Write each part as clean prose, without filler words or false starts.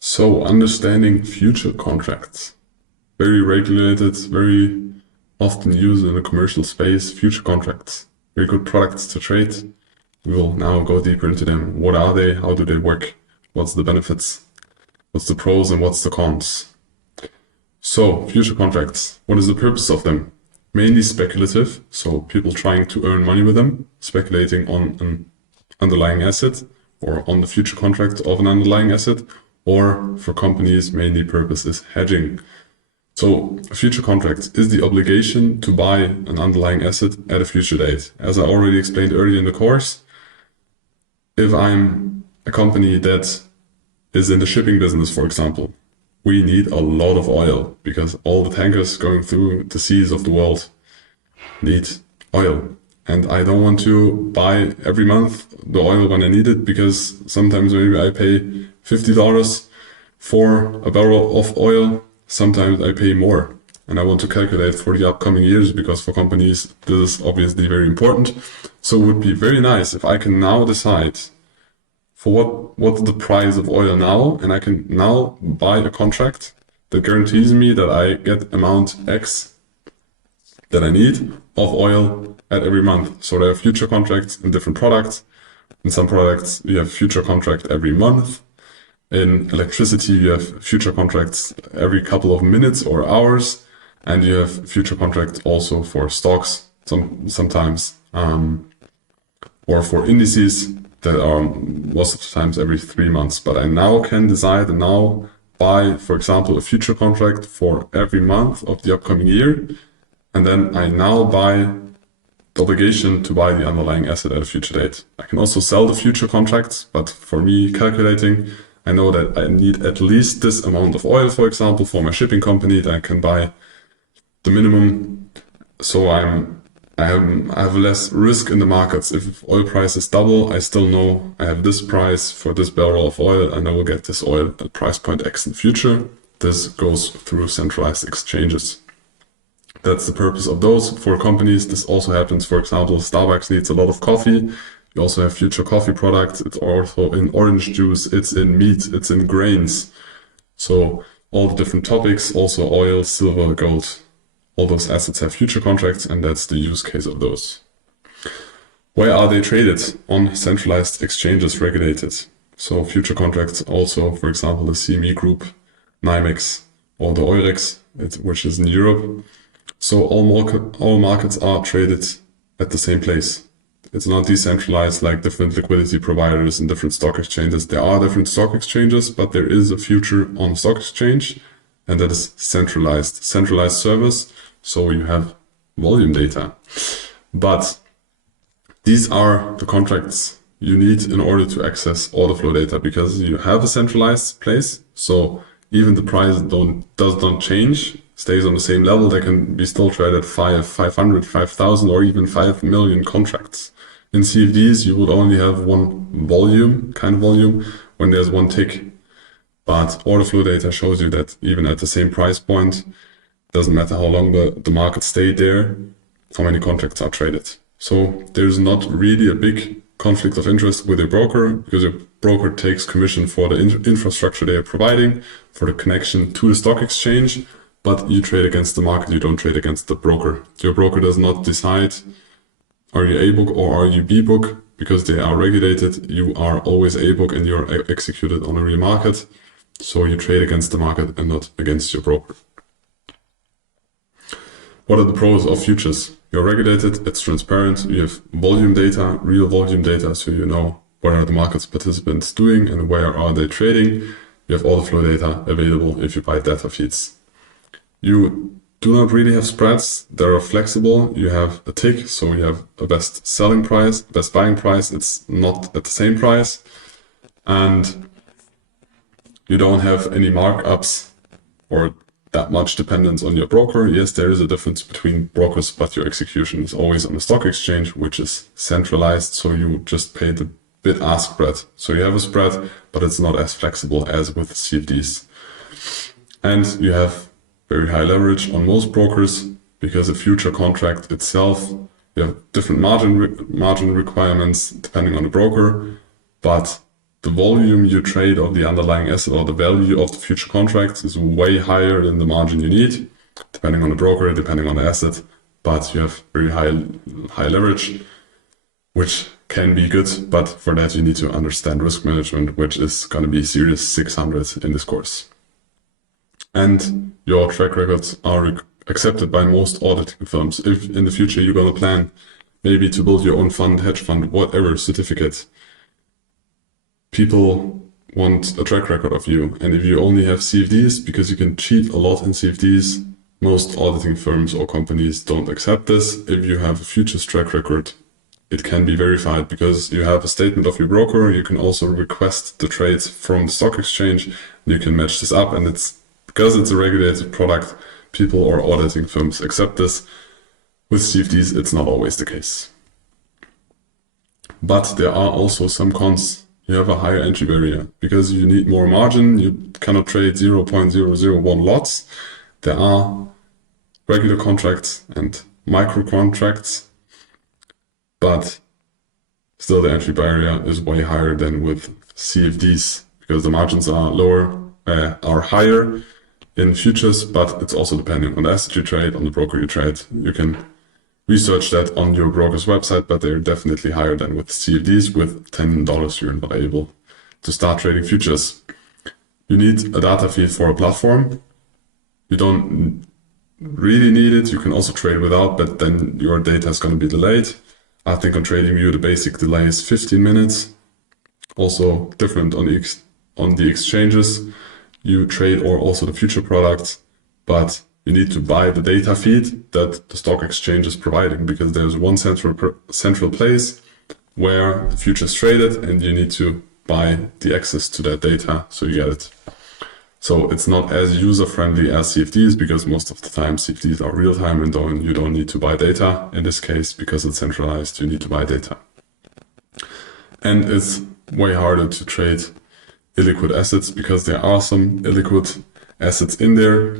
So, understanding future contracts. Very regulated, very often used in the commercial space, future contracts. Very good products to trade. We will now go deeper into them. What are they? How do they work? What's the benefits? What's the pros and what's the cons? So, future contracts. What is the purpose of them? Mainly speculative, so people trying to earn money with them, speculating on an underlying asset or on the future contract of an underlying asset, or for companies, mainly purpose is hedging. So a future contract is the obligation to buy an underlying asset at a future date. As I already explained earlier in the course, if I'm a company that is in the shipping business, for example, we need a lot of oil because all the tankers going through the seas of the world need oil. And I don't want to buy every month the oil when I need it because sometimes maybe I pay $50 for a barrel of oil. Sometimes I pay more. And I want to calculate for the upcoming years because for companies, this is obviously very important. So it would be very nice if I can now decide for what's the price of oil now, and I can now buy a contract that guarantees me that I get amount X that I need of oil at every month. So there are future contracts in different products. In some products, you have future contract every month. In electricity, you have future contracts every couple of minutes or hours, and you have future contracts also for stocks sometimes, or for indices that are most of the times every 3 months. But I now can decide and now buy, for example, a future contract for every month of the upcoming year, and then I now buy the obligation to buy the underlying asset at a future date. I can also sell the future contracts, but for me calculating, I know that I need at least this amount of oil, for example, for my shipping company, that I can buy the minimum. So I have less risk in the markets. If oil prices double, I still know I have this price for this barrel of oil and I will get this oil at price point X in the future. This goes through centralized exchanges. That's the purpose of those. For companies, this also happens. For example, Starbucks needs a lot of coffee. You also have future coffee products. It's also in orange juice, it's in meat, it's in grains. So all the different topics, also oil, silver, gold, all those assets have future contracts, and that's the use case of those. Where are they traded? On centralized exchanges regulated. So future contracts also, for example, the CME Group, NYMEX, or the Eurex, which is in Europe. So all markets are traded at the same place. It's not decentralized like different liquidity providers and different stock exchanges. There are different stock exchanges, but there is a future on stock exchange, and that is centralized service. So you have volume data. But these are the contracts you need in order to access order flow data because you have a centralized place. So even the price does not change, stays on the same level. They can be still traded 500, 5,000, or even 5 million contracts. In CFDs, you would only have one kind of volume, when there's one tick. But order flow data shows you that even at the same price point, doesn't matter how long the market stayed there, how many contracts are traded. So there's not really a big conflict of interest with your broker because your broker takes commission for the infrastructure they are providing, for the connection to the stock exchange, but you trade against the market, you don't trade against the broker. Your broker does not decide, are you A book or are you B book? Because they are regulated, you are always A book and you're executed on a real market. So you trade against the market and not against your broker. What are the pros of futures? You're regulated, it's transparent, you have volume data, real volume data, so you know what are the market participants doing and where are they trading. You have all the flow data available if you buy data feeds. You do not really have spreads, they're flexible. You have a tick, so you have a best selling price, best buying price, it's not at the same price. And you don't have any markups or that much dependence on your broker. Yes, there is a difference between brokers, but your execution is always on the stock exchange, which is centralized. So you just pay the bid-ask spread. So you have a spread, but it's not as flexible as with CFDs. And you have very high leverage on most brokers because a future contract itself, you have different margin requirements depending on the broker, but the volume you trade of the underlying asset or the value of the future contract is way higher than the margin you need, depending on the broker, depending on the asset, but you have very high leverage, which can be good, but for that you need to understand risk management, which is going to be Series 600 in this course. And your track records are accepted by most auditing firms. If in the future you're going to plan maybe to build your own fund, hedge fund, whatever certificate, people want a track record of you. And if you only have CFDs, because you can cheat a lot in CFDs, most auditing firms or companies don't accept this. If you have a futures track record, it can be verified because you have a statement of your broker. You can also request the trades from the stock exchange. You can match this up, and it's because it's a regulated product, people or auditing firms accept this. With CFDs, it's not always the case. But there are also some cons. You have a higher entry barrier because you need more margin. You cannot trade 0.001 lots. There are regular contracts and micro contracts, but still the entry barrier is way higher than with CFDs because the margins are higher in futures, but it's also depending on the asset you trade, on the broker you trade. You can research that on your broker's website, but they're definitely higher than with CFDs. With $10, you're not able to start trading futures. You need a data feed for a platform. You don't really need it. You can also trade without, but then your data is going to be delayed. I think on TradingView, the basic delay is 15 minutes. Also different on the exchanges you trade or also the future products, but you need to buy the data feed that the stock exchange is providing because there's one central place where the future is traded, and you need to buy the access to that data so you get it. So it's not as user-friendly as CFDs because most of the time CFDs are real-time and you don't need to buy data. In this case, because it's centralized, you need to buy data. And it's way harder to trade illiquid assets because there are some illiquid assets in there.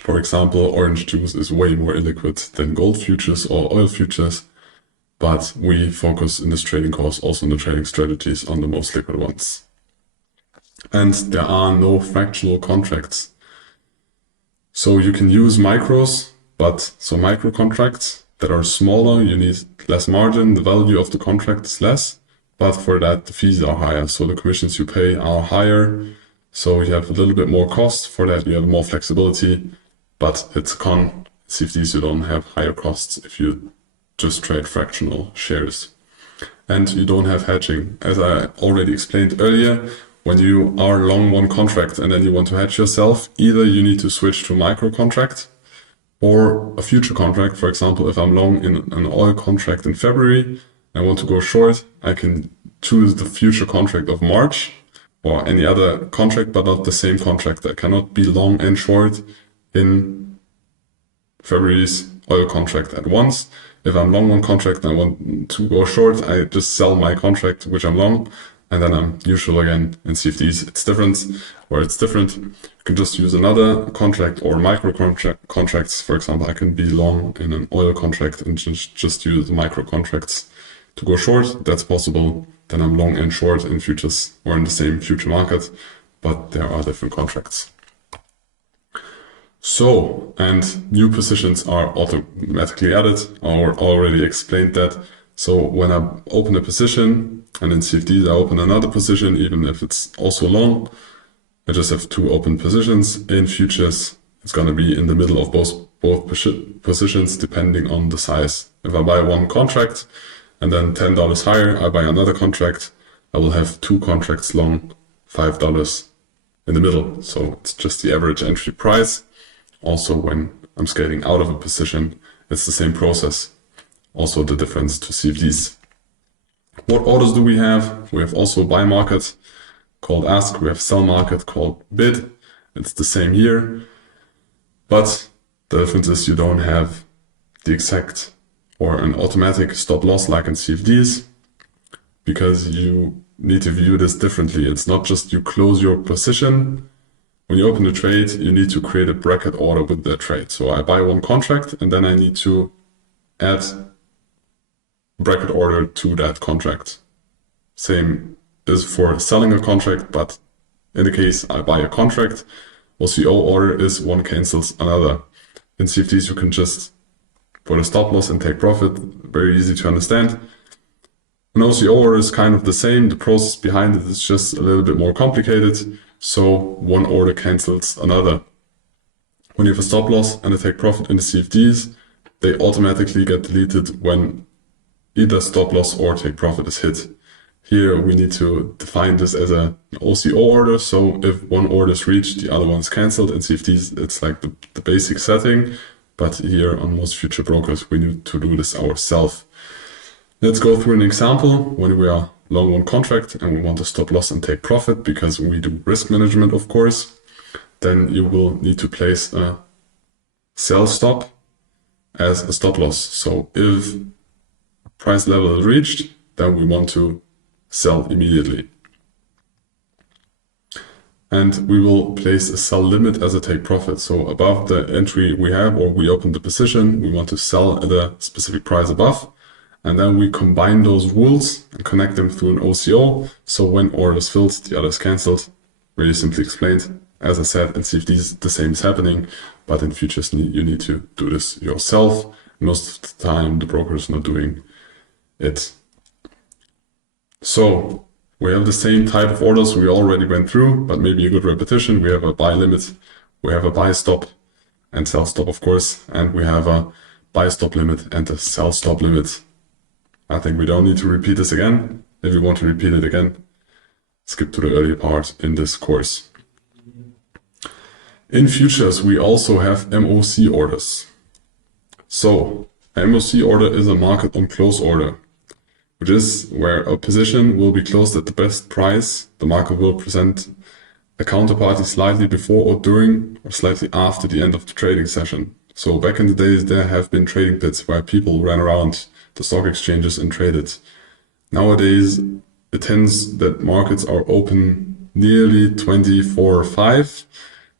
For example, orange juice is way more illiquid than gold futures or oil futures, but we focus in this trading course also on the trading strategies on the most liquid ones. And there are no fractional contracts. So you can use micros, but so micro contracts that are smaller, you need less margin, the value of the contract is less, but for that the fees are higher. So the commissions you pay are higher. So you have a little bit more cost. For that you have more flexibility, but it's con. CFDs you don't have higher costs if you just trade fractional shares. And you don't have hedging. As I already explained earlier, when you are long one contract and then you want to hedge yourself, either you need to switch to micro contract or a future contract. For example, if I'm long in an oil contract in February, I want to go short, I can choose the future contract of March or any other contract, but not the same contract. I cannot be long and short in February's oil contract at once. If I'm long one contract and I want to go short, I just sell my contract, which I'm long, and then I'm neutral again. In CFDs, it's different. You can just use another contract or micro contracts. For example, I can be long in an oil contract and just use the micro contracts to go short. That's possible. Then I'm long and short in futures or in the same future market, but there are different contracts. So, and new positions are automatically added. I already explained that. So when I open a position and in CFDs I open another position, even if it's also long, I just have two open positions. In futures, it's going to be in the middle of both positions depending on the size. If I buy one contract and then $10 higher, I buy another contract, I will have two contracts long, $5 in the middle. So it's just the average entry price. Also, when I'm scaling out of a position, it's the same process. Also the difference to CFDs. What orders do we have? We have also buy market called ask. We have sell market called bid. It's the same here. But the difference is you don't have the exact or an automatic stop loss like in CFDs because you need to view this differently. It's not just you close your position. When you open a trade, you need to create a bracket order with that trade. So I buy one contract and then I need to add bracket order to that contract. Same is for selling a contract, but in the case I buy a contract, OCO order is one cancels another. In CFDs, you can just put a stop loss and take profit. Very easy to understand. An OCO order is kind of the same. The process behind it is just a little bit more complicated. So one order cancels another. When you have a stop loss and a take profit in the CFDs, they automatically get deleted when either stop loss or take profit is hit. Here we need to define this as an OCO order. So if one order is reached, the other one is cancelled. In CFDs, it's like the basic setting. But here on most future brokers, we need to do this ourselves. Let's go through an example when we are long one contract and we want to stop loss and take profit because we do risk management, of course. Then you will need to place a sell stop as a stop loss. So if price level is reached, then we want to sell immediately. And we will place a sell limit as a take profit. So above the entry we have, or we open the position, we want to sell at a specific price above. And then we combine those rules and connect them through an OCO. So when order is filled, the other is cancelled. Really simply explained. As I said, in CFDs, the same is happening, but in futures, you need to do this yourself. Most of the time, the broker is not doing it. So we have the same type of orders we already went through, but maybe a good repetition. We have a buy limit, we have a buy stop and sell stop, of course, and we have a buy stop limit and a sell stop limit. I think we don't need to repeat this again. If you want to repeat it again, skip to the earlier part in this course. In futures, we also have MOC orders. So a MOC order is a market on close order, which is where a position will be closed at the best price. The market will present a counterparty slightly before or during or slightly after the end of the trading session. So back in the days, there have been trading pits where people ran around the stock exchanges and traded. Nowadays, it tends that markets are open nearly 24/5.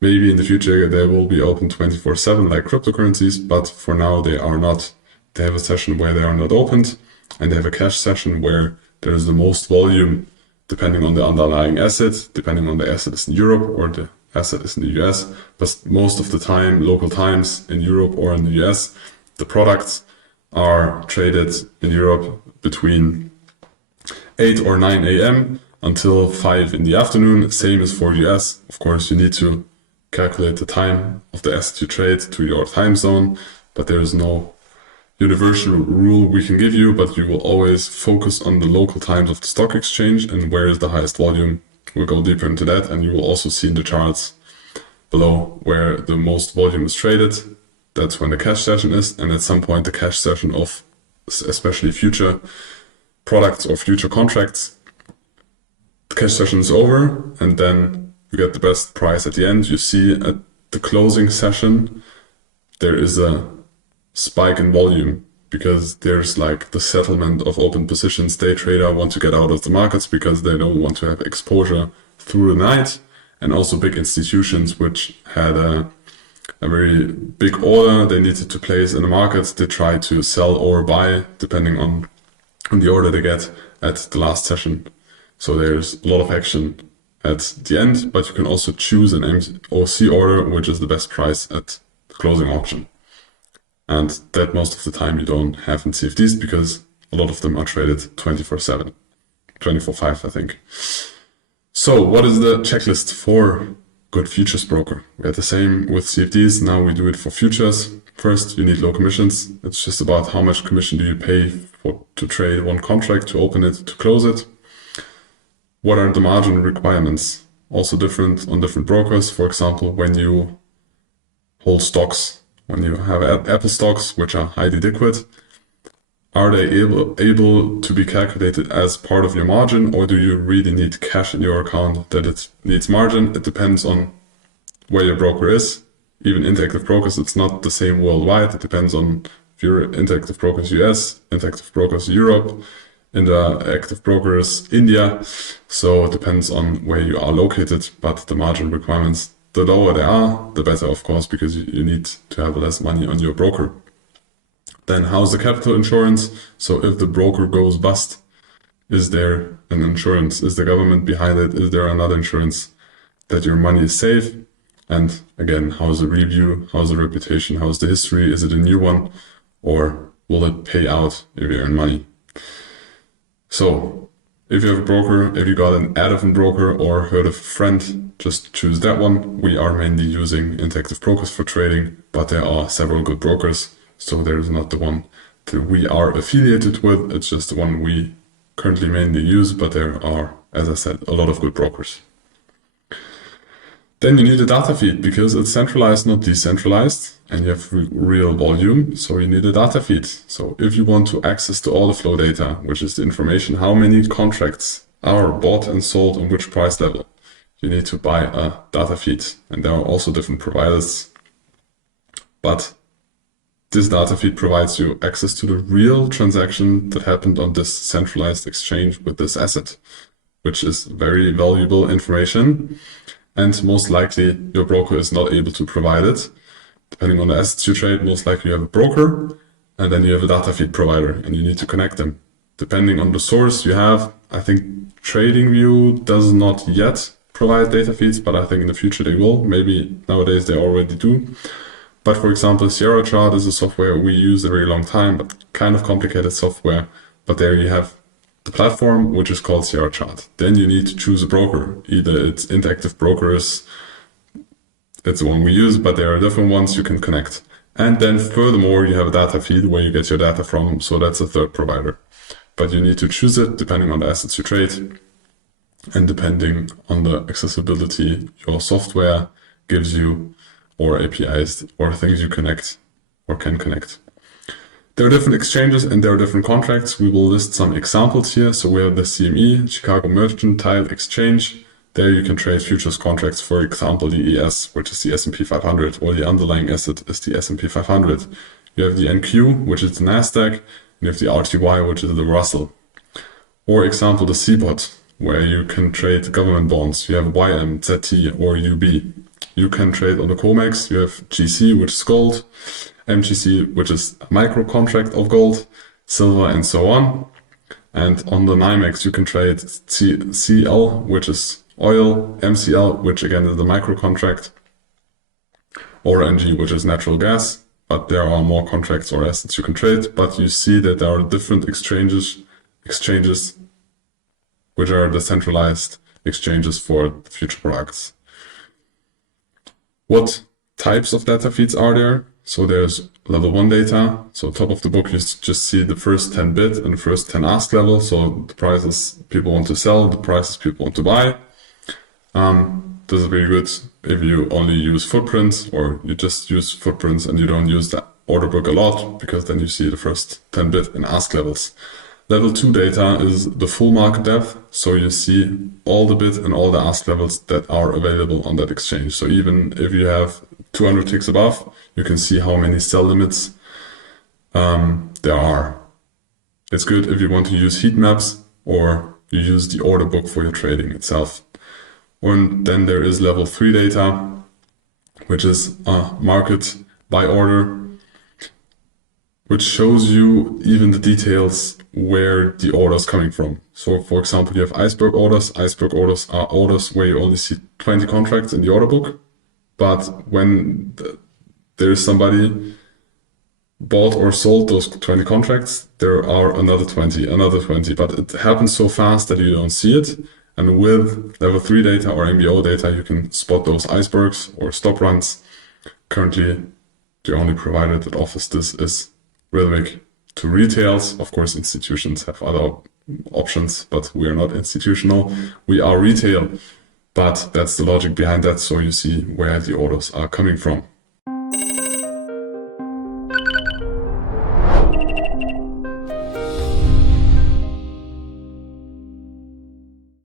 Maybe in the future they will be open 24/7 like cryptocurrencies, but for now they are not. They have a session where they are not opened, and they have a cash session where there is the most volume depending on the underlying asset, depending on the asset is in Europe or the asset is in the US. But most of the time, local times in Europe or in the US, the products are traded in Europe between 8 or 9 a.m. until 5 in the afternoon. Same as for US. Of course, you need to calculate the time of the asset you trade to your time zone, but there is no universal rule we can give you, but you will always focus on the local times of the stock exchange and where is the highest volume. We'll go deeper into that, and you will also see in the charts below where the most volume is traded. That's when the cash session is, and at some point the cash session of especially future products or future contracts, the cash session is over, and then you get the best price at the end. You see at the closing session, there is a spike in volume because there's like the settlement of open positions. Day trader want to get out of the markets because they don't want to have exposure through the night, and also big institutions which had a very big order they needed to place in the markets. They try to sell or buy depending on the order they get at the last session. So there's a lot of action at the end, but you can also choose an MOC order, which is the best price at the closing auction. And that most of the time you don't have in CFDs because a lot of them are traded 24/7, 24/5, I think. So what is the checklist for good futures broker? We had the same with CFDs. Now we do it for futures. First, you need low commissions. It's just about how much commission do you pay to trade one contract, to open it, to close it. What are the margin requirements? Also different on different brokers. For example, when you hold stocks, when you have Apple stocks, which are highly liquid, are they able to be calculated as part of your margin, or do you really need cash in your account that it needs margin? It depends on where your broker is. Even Interactive Brokers, it's not the same worldwide. It depends on if you're Interactive Brokers US, Interactive Brokers Europe, Interactive Brokers India. So it depends on where you are located, but the margin requirements, the lower they are, the better, of course, because you need to have less money on your broker. Then how's the capital insurance? So if the broker goes bust, Is there an insurance? Is the government behind it? Is there another insurance that your money is safe? And again, how's the review? How's the reputation? How's the history? Is it a new one? Or will it pay out if you earn money? So if you have a broker, if you got an ad of a broker or heard of a friend, just choose that one. We are mainly using Interactive Brokers for trading, but there are several good brokers. So there is not the one that we are affiliated with. It's just the one we currently mainly use, but there are, as I said, a lot of good brokers. Then you need a data feed because it's centralized, not decentralized, and you have real volume, so you need a data feed. So if you want to access the order flow data, which is the information, how many contracts are bought and sold on which price level, you need to buy a data feed. And there are also different providers, but this data feed provides you access to the real transaction that happened on this centralized exchange with this asset, which is very valuable information. And most likely your broker is not able to provide it. Depending on the assets you trade, most likely you have a broker and then you have a data feed provider and you need to connect them. Depending on the source you have, I think TradingView does not yet provide data feeds, but I think in the future they will. Maybe nowadays they already do. But for example, Sierra Chart is a software we use a very long time, but kind of complicated software. But there you have the platform, which is called Sierra Chart. Then you need to choose a broker. Either it's Interactive Brokers, it's the one we use, but there are different ones you can connect. And then furthermore, you have a data feed where you get your data from, so that's a third provider. But you need to choose it depending on the assets you trade and depending on the accessibility your software gives you, or APIs, or things you connect or can connect. There are different exchanges and there are different contracts. We will list some examples here. So we have the CME, Chicago Mercantile Exchange. There you can trade futures contracts, for example, the ES, which is the S&P 500, or the underlying asset is the S&P 500. You have the NQ, which is the NASDAQ, and you have the RTY, which is the Russell. Or example, the CBOT, where you can trade government bonds. You have YM, ZT, or UB. You can trade on the COMEX. You have GC, which is gold, MGC, which is a micro contract of gold, silver, and so on. And on the NYMEX, you can trade CL, which is oil, MCL, which again is the micro contract, or NG, which is natural gas. But there are more contracts or assets you can trade. But you see that there are different exchanges, which are the centralized exchanges for future products. What types of data feeds are there? So there's level 1 data. So top of the book, you just see the first 10 bid and the first 10 ask level. So the prices people want to sell, the prices people want to buy. This is very good if you only use footprints or you just use footprints and you don't use the order book a lot, because then you see the first 10 bid and ask levels. Level 2 data is the full market depth. So you see all the bid and all the ask levels that are available on that exchange. So even if you have 200 ticks above, you can see how many sell limits there are. It's good if you want to use heat maps or you use the order book for your trading itself. And then there is level 3 data, which is market by order, which shows you even the details where the order is coming from. So for example, you have iceberg orders. Iceberg orders are orders where you only see 20 contracts in the order book. But when there is somebody bought or sold those 20 contracts, there are another 20, but it happens so fast that you don't see it. And with level 3 data or MBO data, you can spot those icebergs or stop runs. Currently, the only provider that offers this is Rithmic to retails. Of course, institutions have other options, but we are not institutional. We are retail, but that's the logic behind that. So you see where the orders are coming from.